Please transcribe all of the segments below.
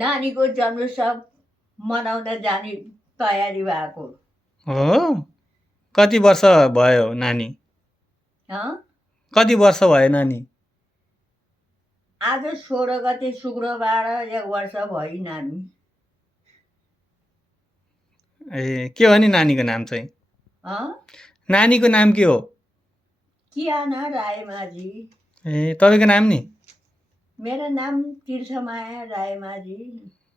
नानीको जन्मोत्सव मनाउन जाने तयारी भएको। हो कति वर्ष भयो नानी? कति वर्ष भयो नानी? आज 16 गते शुक्रबार 1 वर्ष भयो नानी। ए के हो नि नानीको नाम चाहिँ? नानीको नाम के हो? कियाना रायमाझी। ए तपाईँको नाम नि? मेरो नाम तीर्थमाया रायमाझी।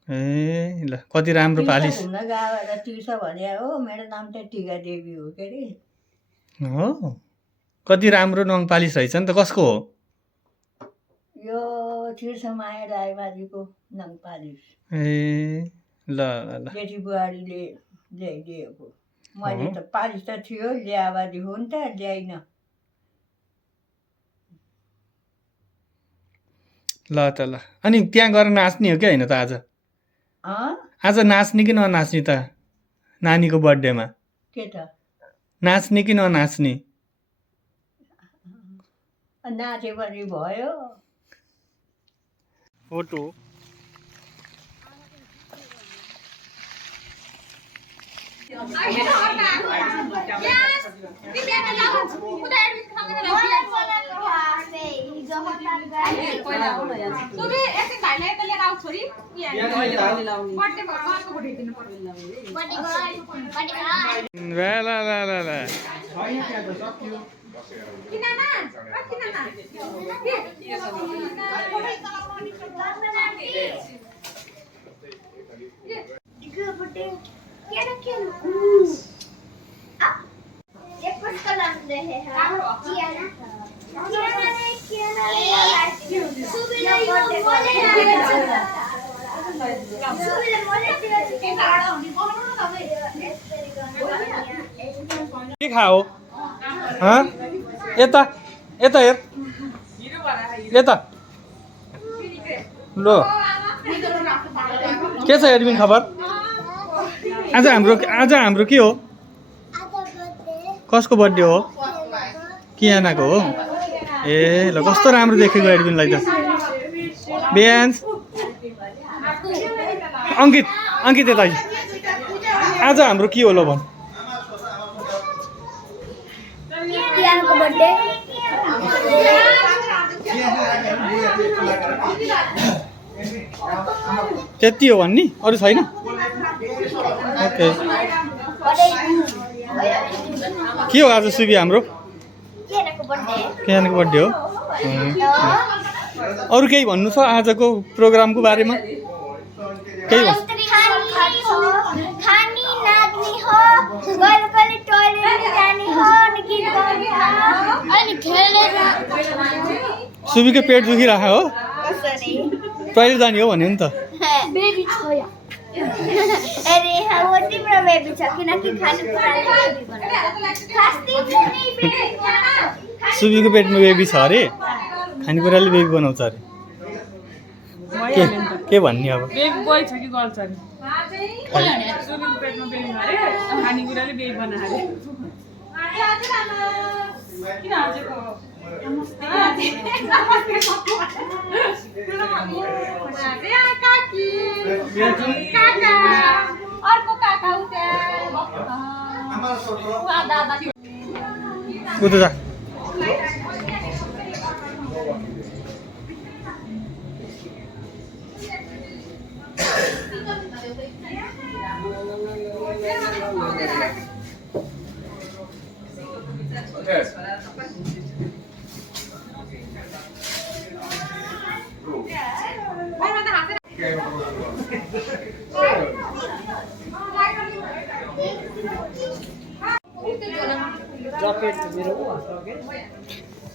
ए ल कति राम्रो पालिस हुन गएर तीर्थ भने हो। मेरो नाम त टिका देवी हो के अरे। हो कति राम्रो नङ पालिस रहेछ नि त। कसको हो यो? तीर्थमाया रायमाझीको नङ पालिस। ए ल ल ल जेठी बुहारीले ल्याइदिएको। मैले त पालिस त थियो ल्याबादी हो नि त ल्याइन। ल त ल अनि त्यहाँ गएर नाच्ने हो कि होइन त? आज नाच्ने कि ननाच्ने त नानीको बर्थडेमा? के त नाच्ने कि ननाच्ने? नाचे पनि भयो। फोटो के खाओ? यता यता हेर यता लो के छ एडमिन खबर? आज हाम्रो के हो? कसको बर्थडे हो? कियानाको हो। ए ल कस्तो राम्रो देखेको एडमिनलाई त। बिहान अङ्कित यता आज हाम्रो के हो ल भन्? त्यति हो भन्ने अरू छैन? ओके के हो आज सुबी हाम्रो? कियानाको बर्थडे हो। अरू केही भन्नु छ आजको प्रोग्रामको बारेमा? केही सुबीको पेट दुखिरहेको हो? टोइलेट जाने हो भन्यो नि त। सुबीको पेटमा बेबी छ अरे। खानेकुराले बेबी बनाउँछ अरे। के भन्ने अब? बेबी बोय छ कि गर्ल छ नि? सुबीको पेटमा बेबी अरे खानेकुराले बेबी बनाए अरे। किन हाँसेको? उता जा।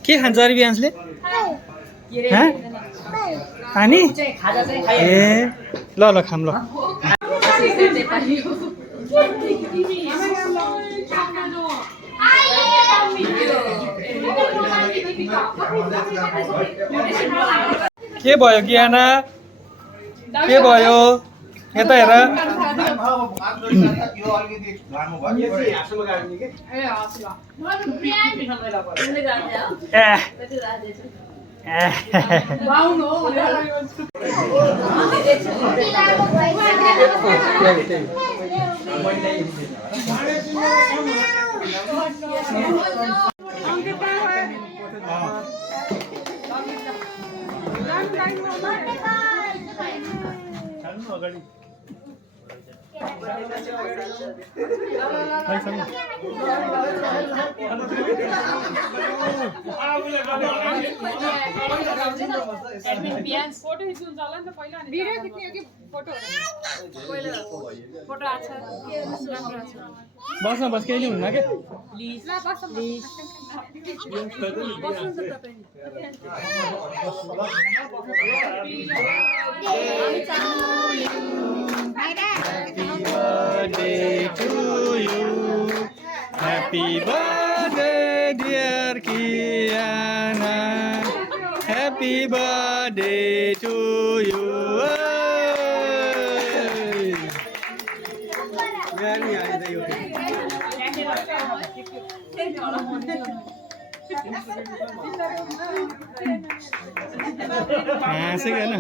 के खान्छ अरे बिहान्सले? पानी? ए ल ल खाम ल। के भयो कियाना? के भयो? यता हेर। फोटो खिच्नु जाला नि त पहिला अनि भिडियो खिच्ने कि फोटो पहिला फोटो आछ राम्रो आछ बस न बस केही हुन्न के प्लिज ला बस प्लिज बस्नु त तपाईं Happy birthday dear Kiana. Happy birthday to you. Asik kan?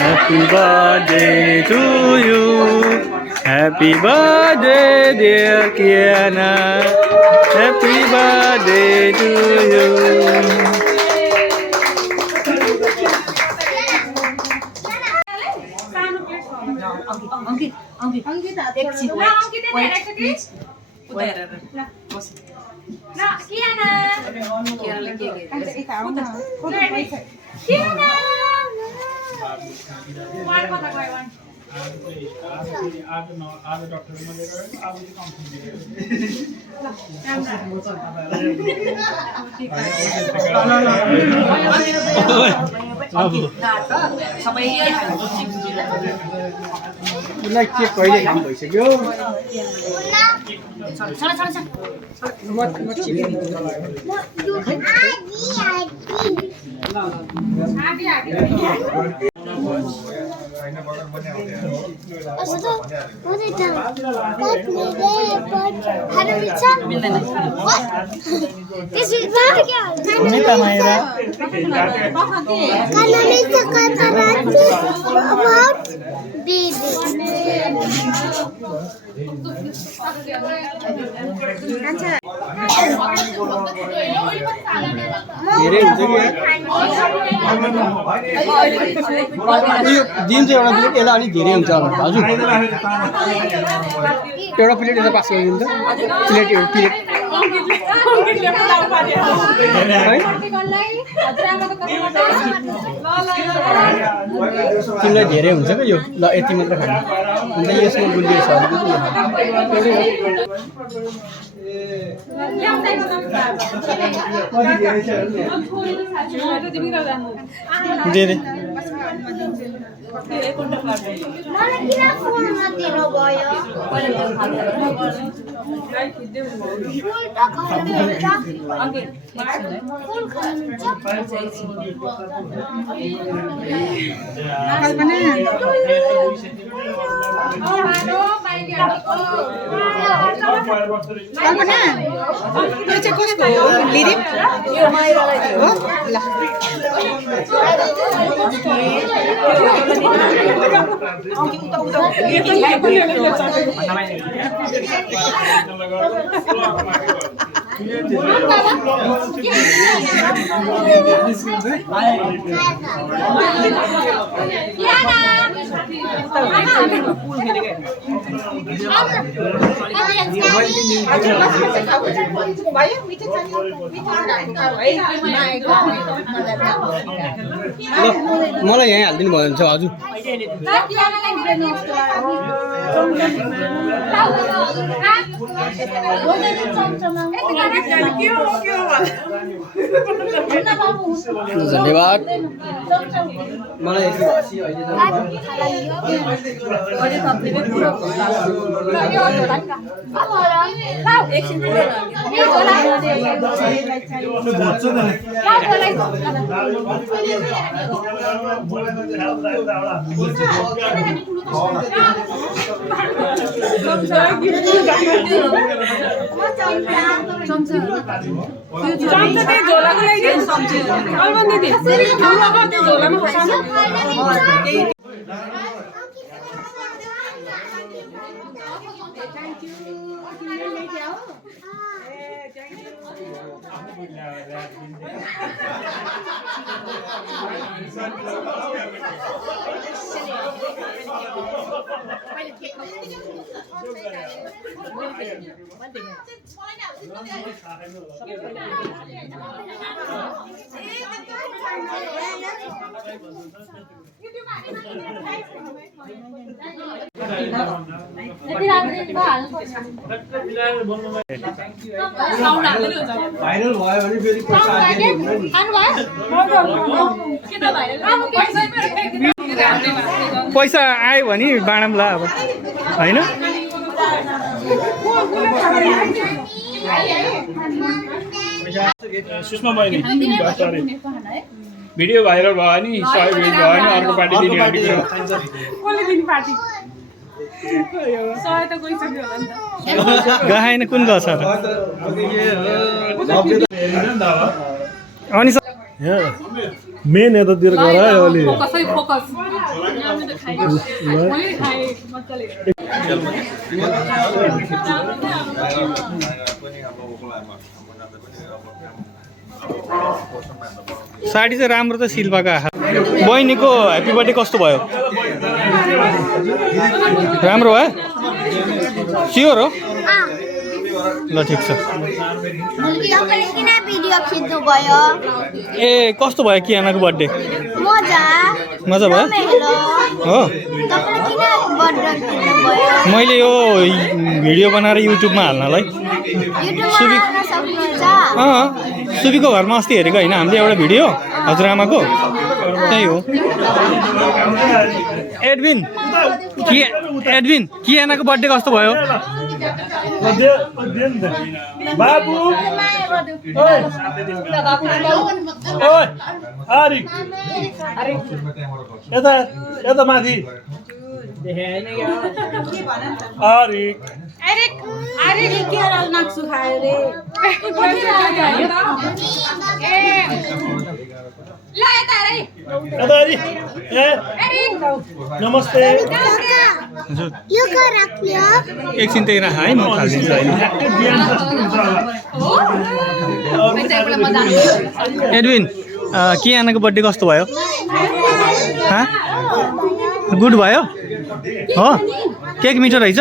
Happy birthday to you. Happy birthday dear Kiana. Happy birthday to you. दिन्छ एउटा प्लेट यसलाई अलिक धेरै हुन्छ होला दाजु एउटा प्लेट यता पास गरिदिनु त प्लेट अङ्कितले फलाउ पारे तिमीलाई धेरै हुन्छ क्या यो ल यति मात्र खाने अन्त यसमा गुलियो छ दे दे मलाई यहीँ हालिदिनु भयो भने चाहिँ हजुर धन्यवाद मलाई भाइरल भयो भने फेरि पैसा आयो भने बाँडौँला अब होइन सुषमा बहिनी भिडियो भाइरल भयो नि 100 भ्यू भयो नि अर्को पार्टी दिने कसले दिने पार्टी 100 त गइसक्यो होला नि त गएन कुन गछ र अनि मेन यतातिर गरायो अलि फोकसै फोकस मैले खाए मज्जाले साडी चाहिँ राम्रो त शिल्पाको आँखा बहिनीको ह्याप्पी बर्थडे कस्तो भयो राम्रो भयो स्योर हो ल ठिक छ ए कस्तो भयो कियानाको बर्थडे मजा भयो हो मैले यो भिडियो बनाएर युट्युबमा हाल्नलाई सुबीको घरमा अस्ति हेरेको होइन हामीले एउटा भिडियो हजुरआमाको त्यही हो एडविन कियानाको बर्थडे कस्तो भयो बाबु यता यता माथि नमस्ते एकछिन त्यही राख है म खालिदिन्छु अहिले एडविन कियानाको बर्थडे कस्तो भयो गुड भयो हो केक मिठो रहेछ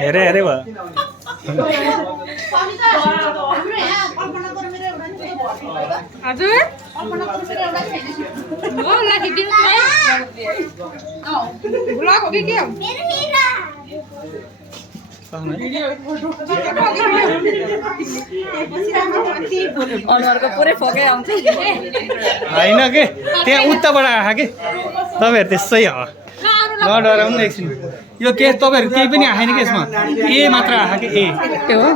हेरे हेरे भयो हजुर ब्लग हो कि के हो अनुहारको पुरै फोकै आउँछ होइन के त्यहाँ उताबाट आएको कि तपाईँहरू त्यसै हो नडराउनु न एकछिन यो के तपाईँहरू केही पनि आएन कि यसमा ए मात्र आएको कि ए हो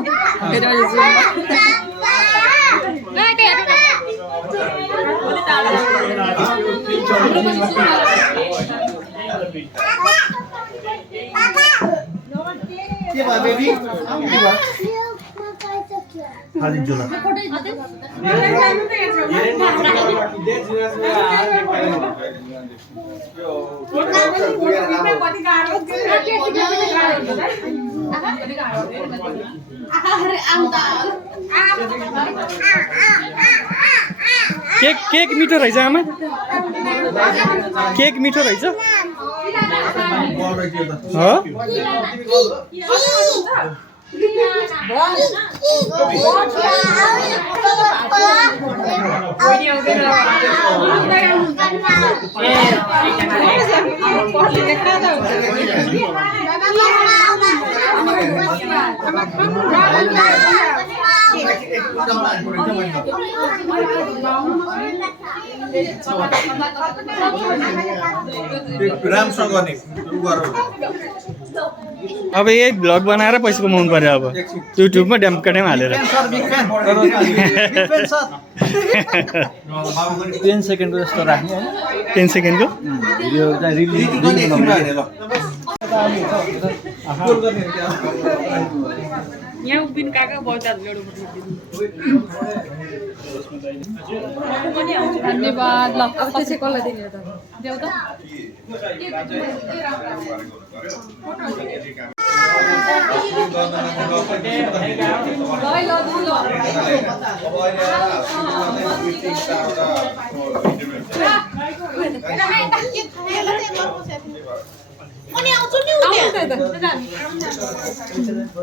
केक केक मिठो रहेछ आमा केक मिठो रहेछ हो राम्रोसँग गर्ने अब यही भ्लग बनाएर पैसा कमाउनु पर्यो अब युट्युबमा ड्याम्का ड्याम हालेर 10 सेकेन्डको जस्तो राख्ने होइन 10 सेकेन्डको भिडियो चाहिँ रिलिज यहाँ उभिन काका बजार धन्यवाद ल अब त्यसै कसलाई दिने त देऊ त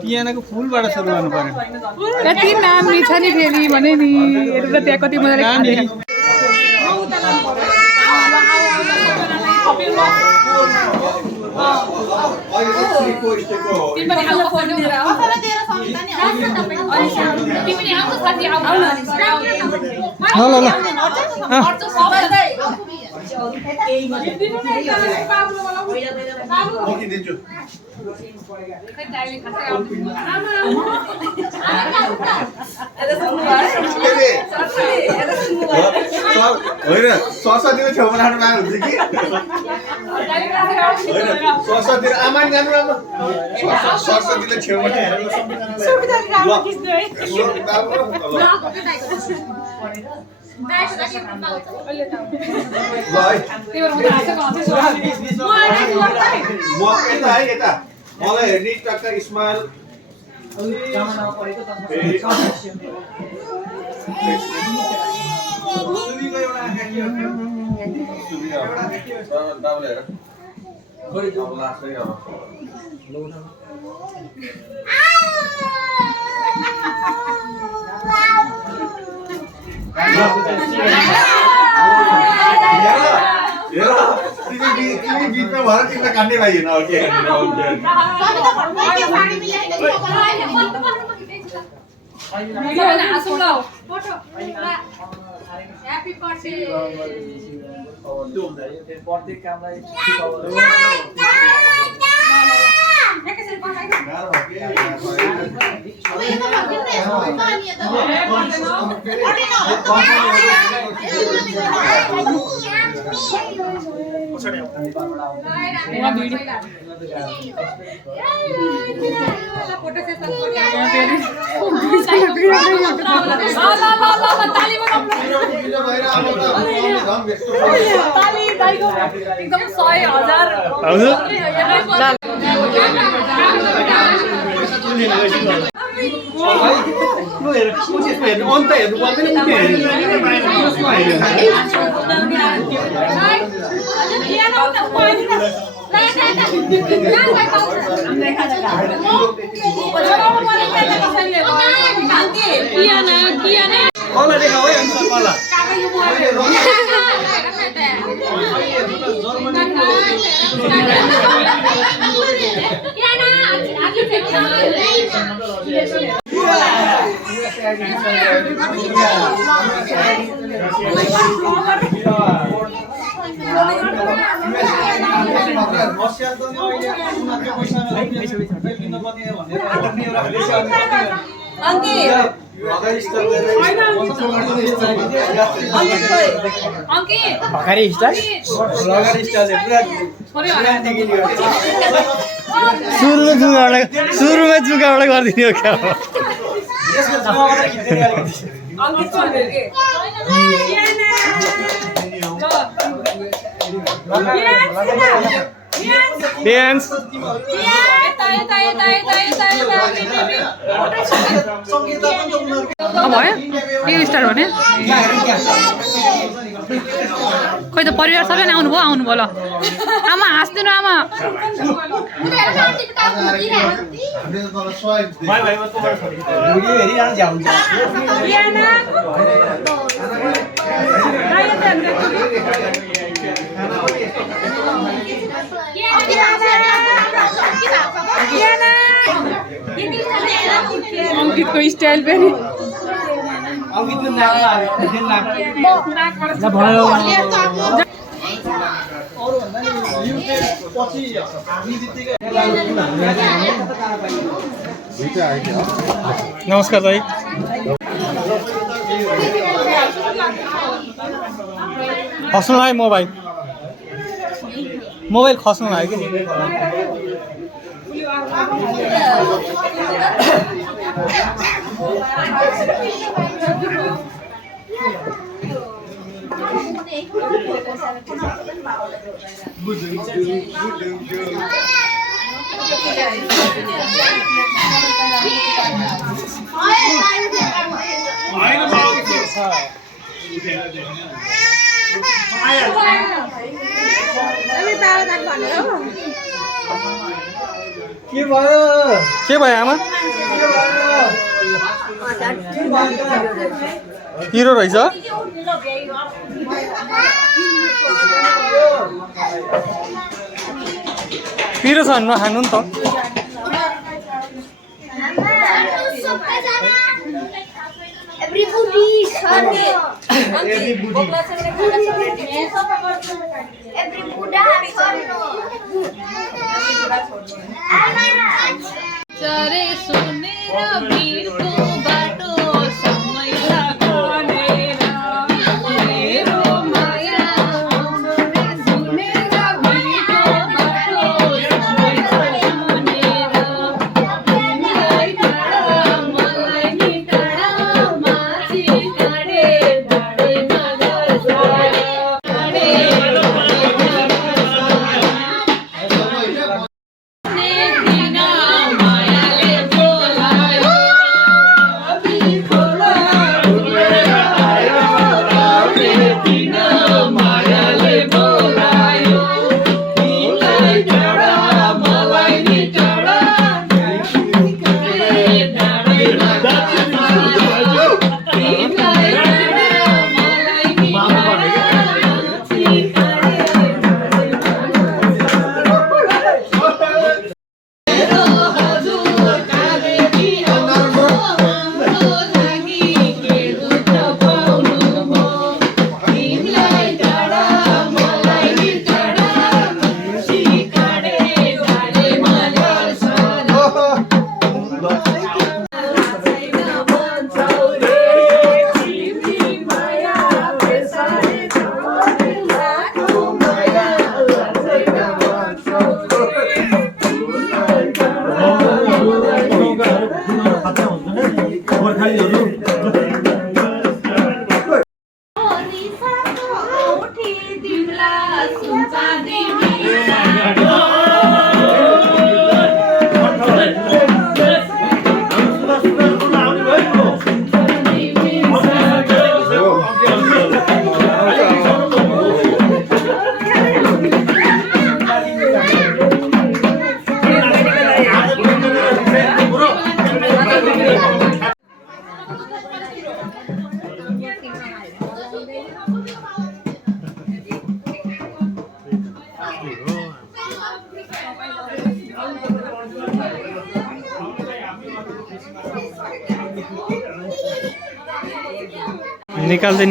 पियानोको फुलबाट सुरु गर्नु पर्यो कति नाम नि छ नि फेरि भने नि हेरेर त्यहाँ कति मजाले खाँदै होइन सरस्वतीको छेउमा राख्नु पाएको हुन्छ कि होइन सरस्वती आमा नि जानु आमा सरस्वतीले छेउमा यता मलाई हेर्ने टक्क स्माइल बीचमा भएर तिमीलाई काट्ने भाइ एकदम 100,000 गर्दैन एकछिन ल हेर त्यसमा हेर्नु अन्त हेर्नु पर्दैन उठ्यो हेर्नु त्यसमा हेर्नु कला देखाऊ है अन्त कला भकारी स्टाइल सुरुमा जुगाबाट गरिदिने हो क्या Dance. अब भयो के स्टार्ट भने खोइ त परिवार सबैजना आउनुभयो ल आमा हाँस्दिनु आमा अंकितको स्टाइल फेरि नमस्कार दाइ खस्नु लाग्यो मोबाइल खस्नु लाग्यो कि के भयो आमा हिरो रहेछ पिरो छ भने नखानु नि त चरे सुनेर भिरको बाटो समय लागेर मेरो माया सुनेर भिरको बाटो समय लागेर मलाई टाढा मलाई नि टाढा माथि काडे डाडे नगर साडे निकाल्दै